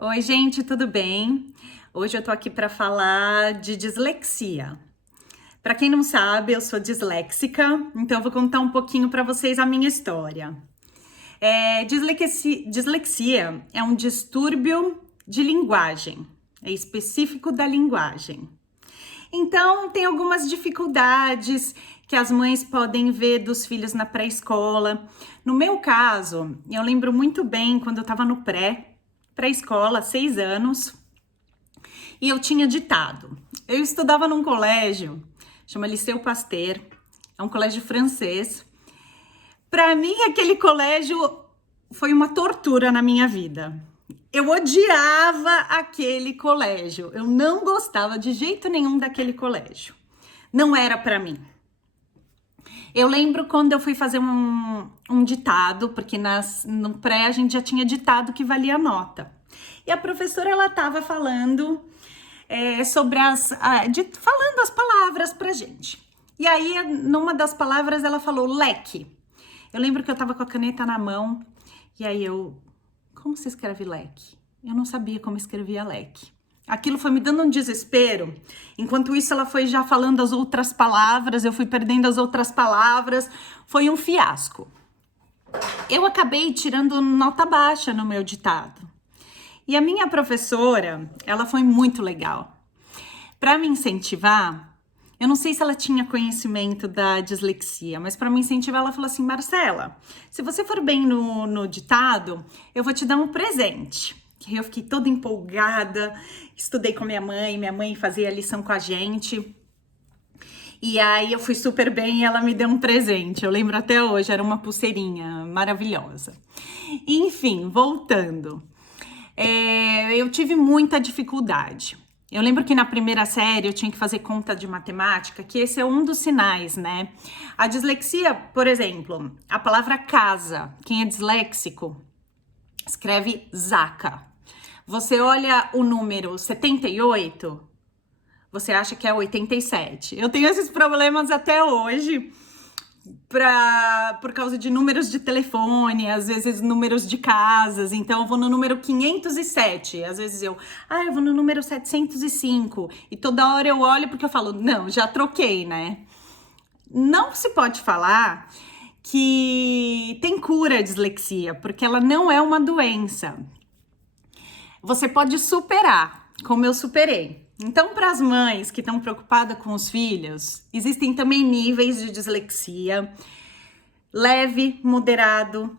Oi, gente, tudo bem? Hoje eu tô aqui para falar de dislexia. Para quem não sabe, eu sou disléxica, então eu vou contar um pouquinho para vocês a minha história. Dislexia é um distúrbio de linguagem, é específico da linguagem. Então, tem algumas dificuldades que as mães podem ver dos filhos na pré-escola. No meu caso, eu lembro muito bem quando eu estava no pré-escola, 6 anos, e eu tinha ditado. Eu estudava num colégio, chama Liceu Pasteur, é um colégio francês. Para mim, aquele colégio foi uma tortura na minha vida. Eu odiava aquele colégio, eu não gostava de jeito nenhum daquele colégio. Não era para mim. Eu lembro quando eu fui fazer um ditado, porque no pré a gente já tinha ditado que valia nota. E a professora, ela estava falando falando as palavras pra gente. E aí, numa das palavras, ela falou leque. Eu lembro que eu tava com a caneta na mão, e aí como se escreve leque? Eu não sabia como escrevia leque. Aquilo foi me dando um desespero. Enquanto isso, ela foi já falando as outras palavras, eu fui perdendo as outras palavras. Foi um fiasco. Eu acabei tirando nota baixa no meu ditado. E a minha professora, ela foi muito legal. Para me incentivar, eu não sei se ela tinha conhecimento da dislexia, mas para me incentivar, ela falou assim: Marcela, se você for bem no ditado, eu vou te dar um presente. Eu fiquei toda empolgada, estudei com minha mãe fazia a lição com a gente. E aí eu fui super bem e ela me deu um presente. Eu lembro até hoje, era uma pulseirinha maravilhosa. Enfim, voltando. Eu tive muita dificuldade. Eu lembro que na primeira série eu tinha que fazer conta de matemática, que esse é um dos sinais, né? A dislexia, por exemplo, a palavra casa, quem é disléxico, escreve zaca. Você olha o número 78, você acha que é 87. Eu tenho esses problemas até hoje, por causa de números de telefone, às vezes números de casas. Então eu vou no número 507, às vezes eu vou no número 705, e toda hora eu olho porque eu falo, não, já troquei, né? Não se pode falar que tem cura a dislexia, porque ela não é uma doença. Você pode superar, como eu superei. Então, para as mães que estão preocupadas com os filhos, existem também níveis de dislexia: leve, moderado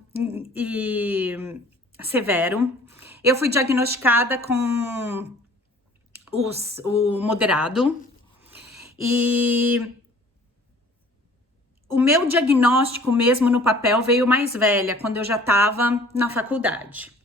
e severo. Eu fui diagnosticada com o moderado, e o meu diagnóstico mesmo no papel veio mais velha, quando eu já estava na faculdade.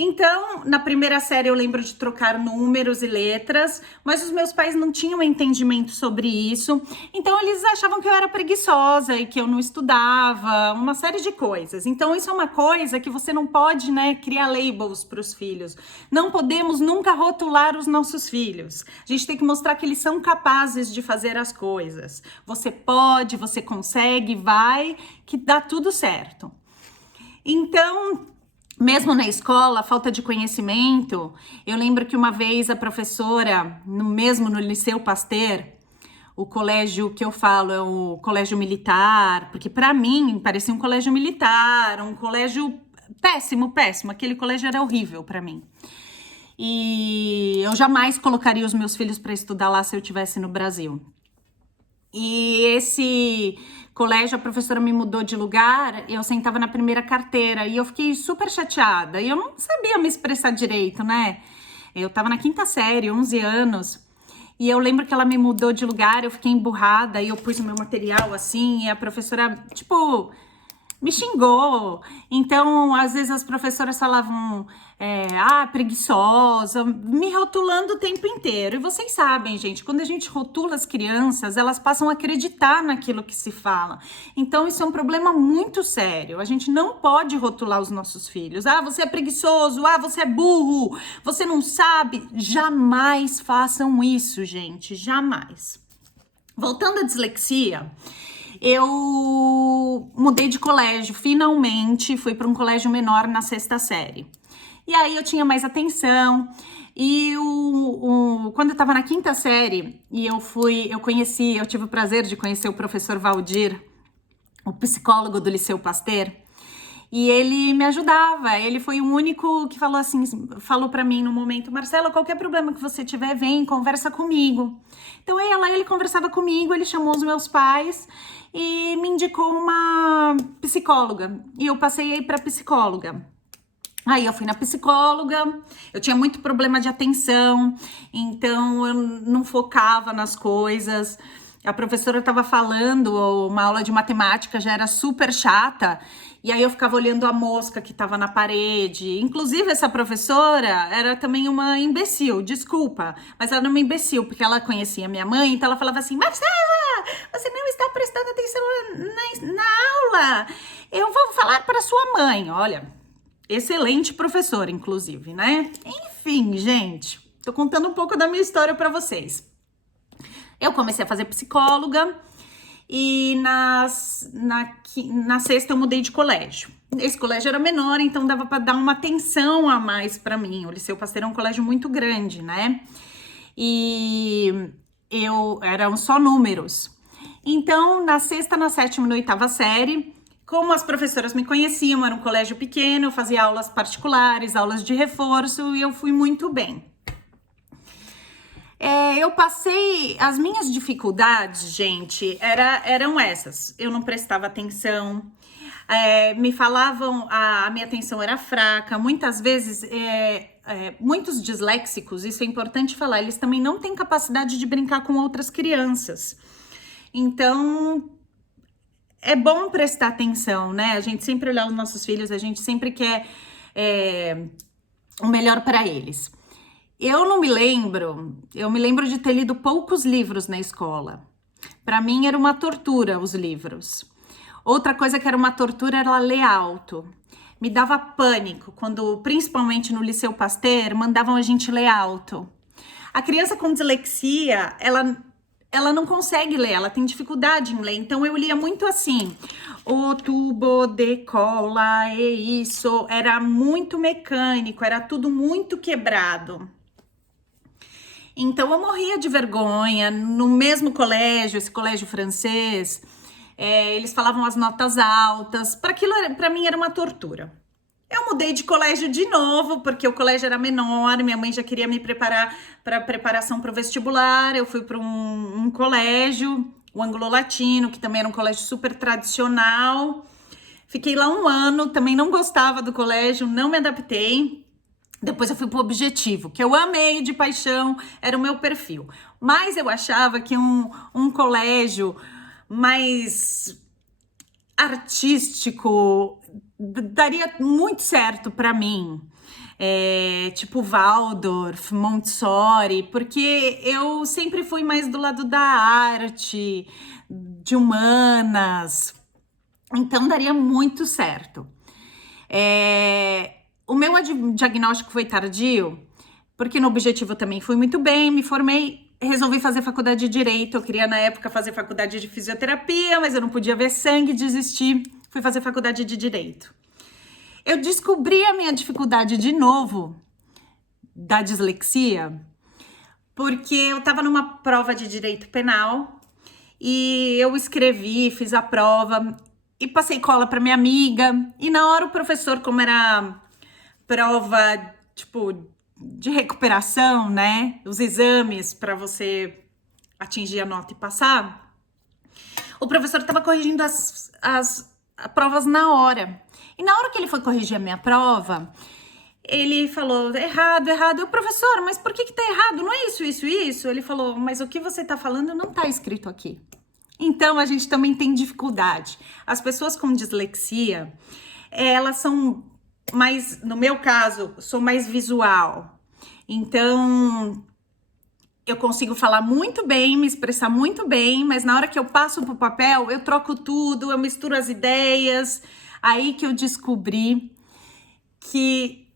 Então, na primeira série eu lembro de trocar números e letras, mas os meus pais não tinham entendimento sobre isso, então eles achavam que eu era preguiçosa e que eu não estudava, uma série de coisas. Então, isso é uma coisa que você não pode, né, criar labels para os filhos. Não podemos nunca rotular os nossos filhos. A gente tem que mostrar que eles são capazes de fazer as coisas. Você pode, você consegue, vai, que dá tudo certo. Então, mesmo na escola, falta de conhecimento. Eu lembro que uma vez a professora, no Liceu Pasteur, o colégio que eu falo é o colégio militar, porque para mim parecia um colégio militar, um colégio péssimo, aquele colégio era horrível para mim. E eu jamais colocaria os meus filhos para estudar lá se eu estivesse no Brasil. E esse colégio, a professora me mudou de lugar, eu sentava na primeira carteira e eu fiquei super chateada. E eu não sabia me expressar direito, né? Eu tava na quinta série, 11 anos. E eu lembro que ela me mudou de lugar, eu fiquei emburrada e eu pus o meu material assim, e a professora, me xingou. Então, às vezes as professoras falavam, preguiçosa, me rotulando o tempo inteiro. E vocês sabem, gente, quando a gente rotula as crianças, elas passam a acreditar naquilo que se fala. Então, isso é um problema muito sério. A gente não pode rotular os nossos filhos. Você é preguiçoso, você é burro, você não sabe. Jamais façam isso, gente, jamais. Voltando à dislexia, eu mudei de colégio, finalmente fui para um colégio menor na 6ª série. E aí eu tinha mais atenção. E quando eu estava na 5ª série, e eu tive o prazer de conhecer o professor Valdir, o psicólogo do Liceu Pasteur, e ele me ajudava. Ele foi o único que falou para mim no momento: Marcela, qualquer problema que você tiver, vem, conversa comigo. Então ele conversava comigo, ele chamou os meus pais e me indicou uma psicóloga. E eu passei aí para psicóloga. Aí eu fui na psicóloga, eu tinha muito problema de atenção, então eu não focava nas coisas. A professora estava falando, uma aula de matemática já era super chata, e aí eu ficava olhando a mosca que estava na parede. Inclusive, essa professora era também uma imbecil, desculpa, mas ela era uma imbecil, porque ela conhecia minha mãe, então ela falava assim: Marcela, você não está prestando atenção na aula, eu vou falar para sua mãe. Olha, excelente professora, inclusive, né? Enfim, gente, tô contando um pouco da minha história para vocês. Eu comecei a fazer psicóloga e na 6ª eu mudei de colégio. Esse colégio era menor, então dava para dar uma atenção a mais para mim. O Liceu Pasteur é um colégio muito grande, né? E eram só números. Então, na 6ª, na 7ª e na 8ª série, como as professoras me conheciam, era um colégio pequeno, eu fazia aulas particulares, aulas de reforço, e eu fui muito bem. Eu passei, as minhas dificuldades, gente, eram essas. Eu não prestava atenção, me falavam, a minha atenção era fraca. Muitas vezes, muitos disléxicos, isso é importante falar, eles também não têm capacidade de brincar com outras crianças. Então, é bom prestar atenção, né? A gente sempre olhar os nossos filhos, a gente sempre quer o melhor para eles. Eu me lembro de ter lido poucos livros na escola. Para mim era uma tortura os livros. Outra coisa que era uma tortura era ler alto. Me dava pânico quando, principalmente no Liceu Pasteur, mandavam a gente ler alto. A criança com dislexia, ela não consegue ler, ela tem dificuldade em ler. Então eu lia muito assim: o tubo de cola, e isso. Era muito mecânico, era tudo muito quebrado. Então eu morria de vergonha. No mesmo colégio, esse colégio francês, eles falavam as notas altas. Para mim era uma tortura. Eu mudei de colégio de novo, porque o colégio era menor, minha mãe já queria me preparar para preparação para o vestibular. Eu fui para um colégio, o Anglo-Latino, que também era um colégio super tradicional. Fiquei lá 1 ano, também não gostava do colégio, não me adaptei. Depois eu fui pro Objetivo, que eu amei de paixão, era o meu perfil. Mas eu achava que um colégio mais artístico daria muito certo para mim. Tipo Waldorf, Montessori, porque eu sempre fui mais do lado da arte, de humanas. Então daria muito certo. O meu diagnóstico foi tardio, porque no Objetivo eu também fui muito bem, me formei, resolvi fazer faculdade de Direito. Eu queria, na época, fazer faculdade de Fisioterapia, mas eu não podia ver sangue, desisti, fui fazer faculdade de Direito. Eu descobri a minha dificuldade de novo da dislexia, porque eu estava numa prova de Direito Penal e eu escrevi, fiz a prova e passei cola para minha amiga. E na hora o professor, como era prova, tipo, de recuperação, né? Os exames para você atingir a nota e passar, o professor estava corrigindo as provas na hora. E na hora que ele foi corrigir a minha prova, ele falou: errado. Eu, professor, mas por que tá errado? Não é isso? Ele falou: mas o que você tá falando não tá escrito aqui. Então, a gente também tem dificuldade. As pessoas com dislexia, elas são mais, no meu caso, sou mais visual. Então, eu consigo falar muito bem, me expressar muito bem, mas na hora que eu passo pro papel, eu troco tudo, eu misturo as ideias. Aí que eu descobri que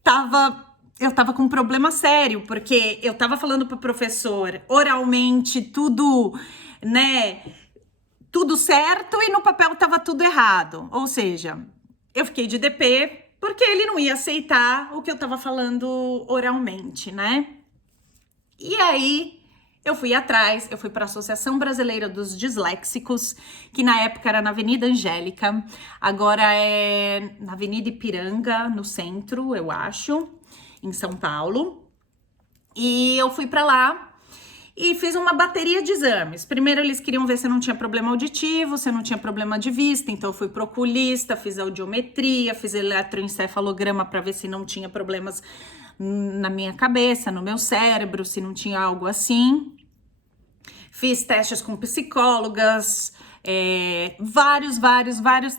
eu tava com um problema sério, porque eu tava falando pro professor oralmente tudo, né, tudo certo, e no papel tava tudo errado. Ou seja, eu fiquei de DP porque ele não ia aceitar o que eu tava falando oralmente, né? E aí eu fui atrás, eu fui para a Associação Brasileira dos Disléxicos, que na época era na Avenida Angélica, agora é na Avenida Ipiranga, no centro, eu acho, em São Paulo. E eu fui para lá e fiz uma bateria de exames. Primeiro eles queriam ver se eu não tinha problema auditivo, se eu não tinha problema de vista, então eu fui pro oculista, fiz audiometria, fiz eletroencefalograma para ver se não tinha problemas na minha cabeça, no meu cérebro, se não tinha algo assim. Fiz testes com psicólogas, vários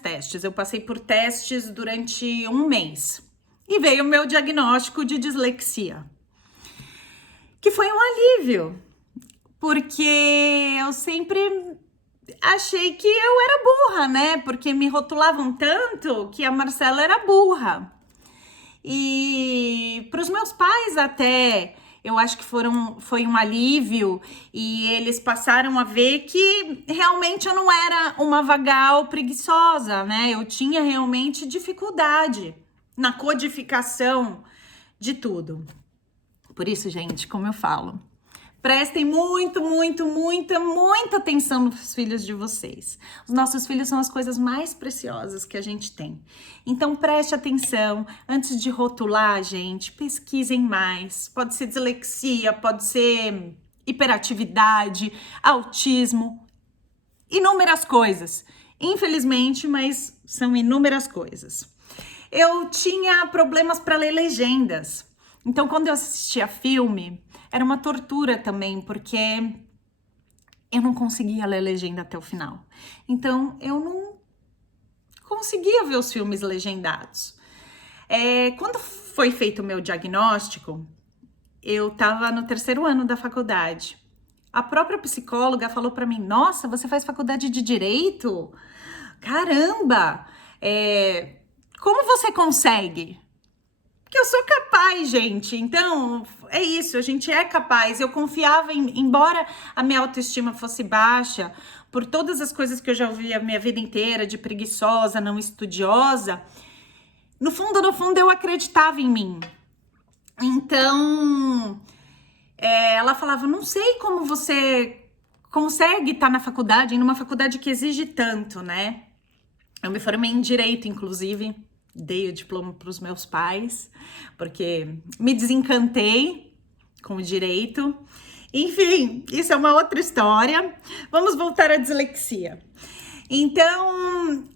testes. Eu passei por testes durante um mês. E veio o meu diagnóstico de dislexia, que foi um alívio, porque eu sempre achei que eu era burra, né? Porque me rotulavam tanto que a Marcela era burra. E para os meus pais até, eu acho que foi um alívio e eles passaram a ver que realmente eu não era uma vagal preguiçosa, né? Eu tinha realmente dificuldade na codificação de tudo. Por isso, gente, como eu falo, prestem muita atenção nos filhos de vocês. Os nossos filhos são as coisas mais preciosas que a gente tem. Então, preste atenção. Antes de rotular, gente, pesquisem mais. Pode ser dislexia, pode ser hiperatividade, autismo, inúmeras coisas. Infelizmente, mas são inúmeras coisas. Eu tinha problemas para ler legendas. Então, quando eu assistia filme, era uma tortura também, porque eu não conseguia ler legenda até o final. Então, eu não conseguia ver os filmes legendados. Quando foi feito o meu diagnóstico, eu estava no 3º ano da faculdade. A própria psicóloga falou para mim, nossa, você faz faculdade de Direito? Caramba! Como você consegue? Que eu sou capaz, gente. Então, é isso, a gente é capaz. Eu confiava embora a minha autoestima fosse baixa, por todas as coisas que eu já ouvi a minha vida inteira, de preguiçosa, não estudiosa, no fundo, eu acreditava em mim. Então, ela falava, não sei como você consegue estar na faculdade, numa faculdade que exige tanto, né? Eu me formei em Direito, inclusive, dei o diploma para os meus pais, porque me desencantei com o Direito. Enfim, isso é uma outra história. Vamos voltar à dislexia. Então,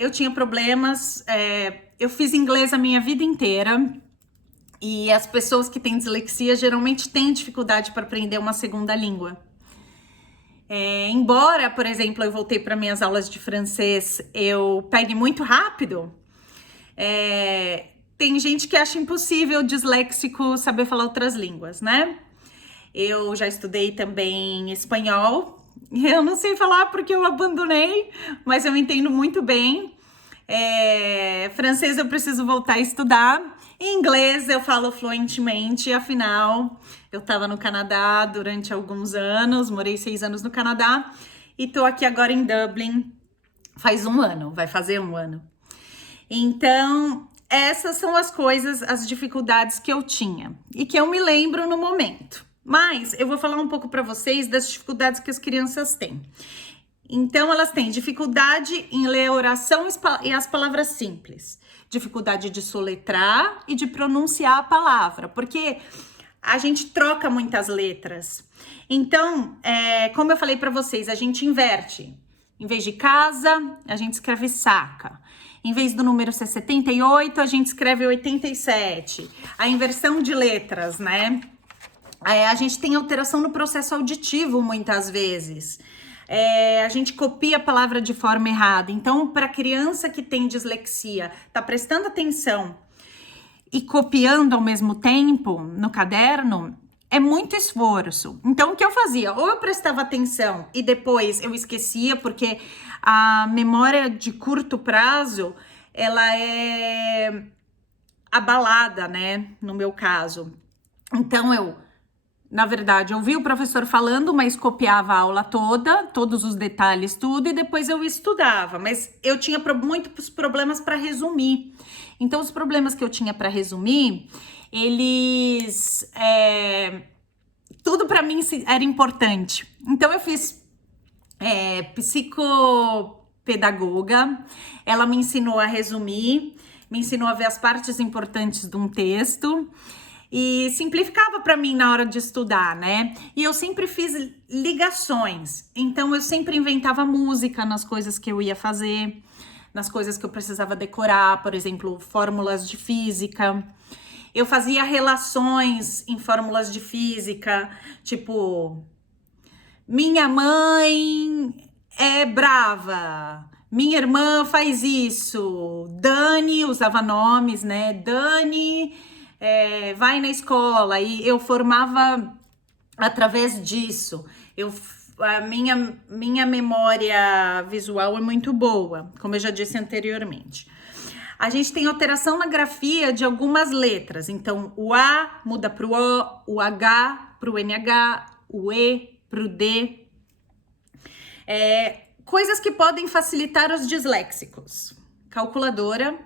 eu tinha problemas, eu fiz inglês a minha vida inteira, e as pessoas que têm dislexia geralmente têm dificuldade para aprender uma segunda língua. Embora, por exemplo, eu voltei para minhas aulas de francês, eu pegue muito rápido, tem gente que acha impossível disléxico saber falar outras línguas, né? Eu já estudei também espanhol, eu não sei falar porque eu abandonei, mas eu entendo muito bem. Francês eu preciso voltar a estudar. Em inglês eu falo fluentemente, afinal eu estava no Canadá durante alguns anos, morei 6 anos no Canadá e tô aqui agora em Dublin faz 1 ano, vai fazer 1 ano. Então, essas são as coisas, as dificuldades que eu tinha e que eu me lembro no momento. Mas eu vou falar um pouco para vocês das dificuldades que as crianças têm. Então, elas têm dificuldade em ler a oração e as palavras simples, dificuldade de soletrar e de pronunciar a palavra, porque a gente troca muitas letras. Então, como eu falei para vocês, a gente inverte. Em vez de casa, a gente escreve saca. Em vez do número ser 78, a gente escreve 87. A inversão de letras, né? A gente tem alteração no processo auditivo muitas vezes. A gente copia a palavra de forma errada. Então, para criança que tem dislexia, tá prestando atenção e copiando ao mesmo tempo no caderno, é muito esforço. Então, o que eu fazia? Ou eu prestava atenção e depois eu esquecia, porque a memória de curto prazo, ela é abalada, né? No meu caso. Então, na verdade, eu ouvia o professor falando, mas copiava a aula toda, todos os detalhes, tudo, e depois eu estudava. Mas eu tinha muitos problemas para resumir. Então, os problemas que eu tinha para resumir, eles... tudo para mim era importante. Então, eu fiz psicopedagoga, ela me ensinou a resumir, me ensinou a ver as partes importantes de um texto e simplificava para mim na hora de estudar, né? E eu sempre fiz ligações, então eu sempre inventava música nas coisas que eu ia fazer, nas coisas que eu precisava decorar, por exemplo, fórmulas de física. Eu fazia relações em fórmulas de física, tipo, minha mãe é brava, minha irmã faz isso, Dani, usava nomes, né? Dani vai na escola, e eu formava através disso. A minha memória visual é muito boa, como eu já disse anteriormente. A gente tem alteração na grafia de algumas letras. Então, o A muda para o O H para o NH, o E para o D. Coisas que podem facilitar os disléxicos. Calculadora,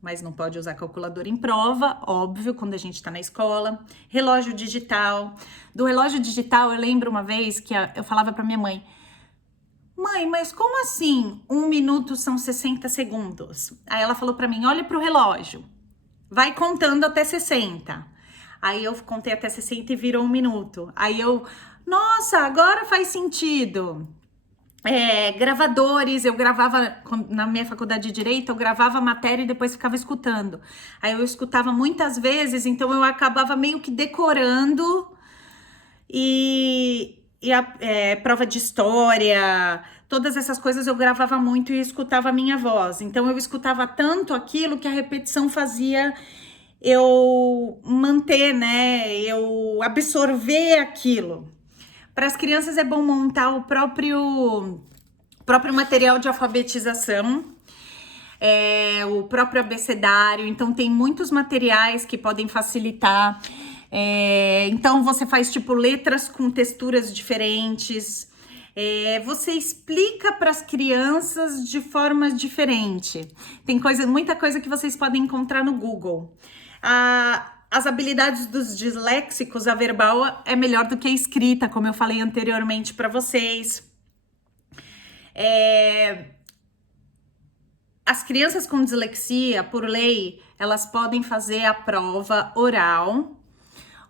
mas não pode usar calculadora em prova, óbvio, quando a gente está na escola. Relógio digital. Do relógio digital, eu lembro uma vez que eu falava para minha mãe: mãe, mas como assim 1 minuto são 60 segundos? Aí ela falou para mim: olha pro relógio, vai contando até 60. Aí eu contei até 60 e virou 1 minuto. Aí nossa, agora faz sentido. Gravadores, eu gravava, na minha faculdade de Direito, eu gravava a matéria e depois ficava escutando. Aí eu escutava muitas vezes, então eu acabava meio que decorando. E prova de história, todas essas coisas eu gravava muito e escutava a minha voz. Então eu escutava tanto aquilo que a repetição fazia eu manter, né? Eu absorver aquilo. Para as crianças é bom montar o próprio material de alfabetização, o próprio abecedário. Então tem muitos materiais que podem facilitar. Então você faz tipo letras com texturas diferentes. Você explica para as crianças de forma diferente. Tem muita coisa que vocês podem encontrar no Google. As habilidades dos disléxicos, a verbal é melhor do que a escrita, como eu falei anteriormente para vocês. As crianças com dislexia, por lei, elas podem fazer a prova oral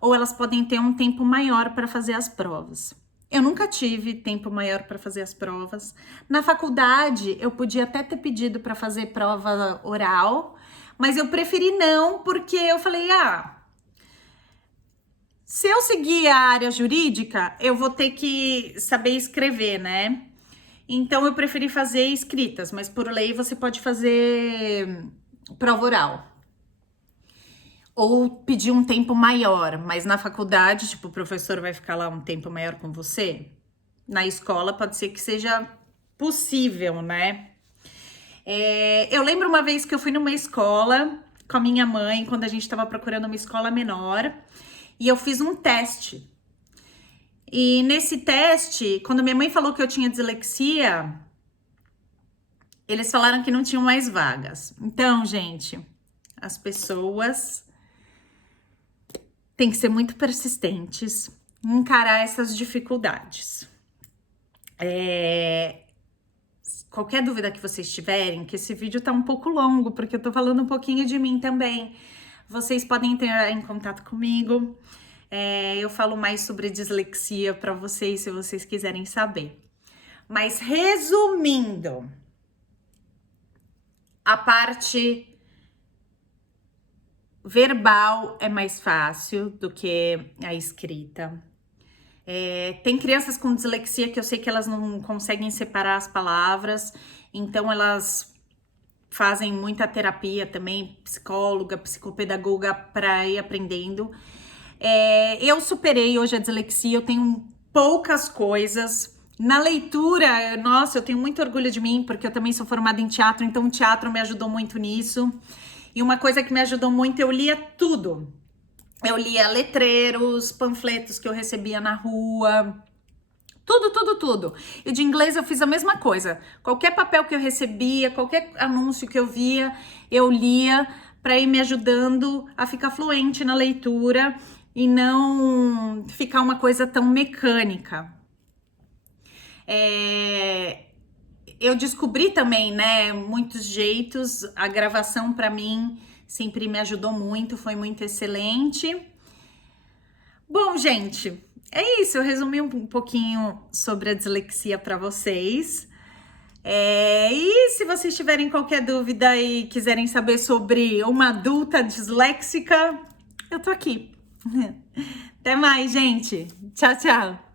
ou elas podem ter um tempo maior para fazer as provas. Eu nunca tive tempo maior para fazer as provas. Na faculdade, eu podia até ter pedido para fazer prova oral, mas eu preferi não, porque eu falei, se eu seguir a área jurídica, eu vou ter que saber escrever, né? Então, eu preferi fazer escritas, mas por lei você pode fazer prova oral. Ou pedir um tempo maior, mas na faculdade, tipo, o professor vai ficar lá um tempo maior com você. Na escola pode ser que seja possível, né? Eu lembro uma vez que eu fui numa escola com a minha mãe, quando a gente estava procurando uma escola menor, e eu fiz um teste. E nesse teste, quando minha mãe falou que eu tinha dislexia, eles falaram que não tinham mais vagas. Então, gente, as pessoas têm que ser muito persistentes em encarar essas dificuldades. Qualquer dúvida que vocês tiverem, que esse vídeo tá um pouco longo, porque eu tô falando um pouquinho de mim também, vocês podem entrar em contato comigo. Eu falo mais sobre dislexia para vocês, se vocês quiserem saber. Mas resumindo, a parte verbal é mais fácil do que a escrita. Tem crianças com dislexia que eu sei que elas não conseguem separar as palavras, então elas fazem muita terapia também, psicóloga, psicopedagoga, para ir aprendendo. Eu superei hoje a dislexia, eu tenho poucas coisas. Na leitura, nossa, eu tenho muito orgulho de mim, porque eu também sou formada em teatro, então o teatro me ajudou muito nisso. E uma coisa que me ajudou muito, eu lia tudo. Eu lia letreiros, panfletos que eu recebia na rua, tudo. E de inglês eu fiz a mesma coisa. Qualquer papel que eu recebia, qualquer anúncio que eu via, eu lia para ir me ajudando a ficar fluente na leitura e não ficar uma coisa tão mecânica. Eu descobri também, né, muitos jeitos. A gravação para mim sempre me ajudou muito, foi muito excelente. Bom, gente, é isso. Eu resumi um pouquinho sobre a dislexia para vocês. E se vocês tiverem qualquer dúvida e quiserem saber sobre uma adulta disléxica, eu tô aqui. Até mais, gente. Tchau, tchau.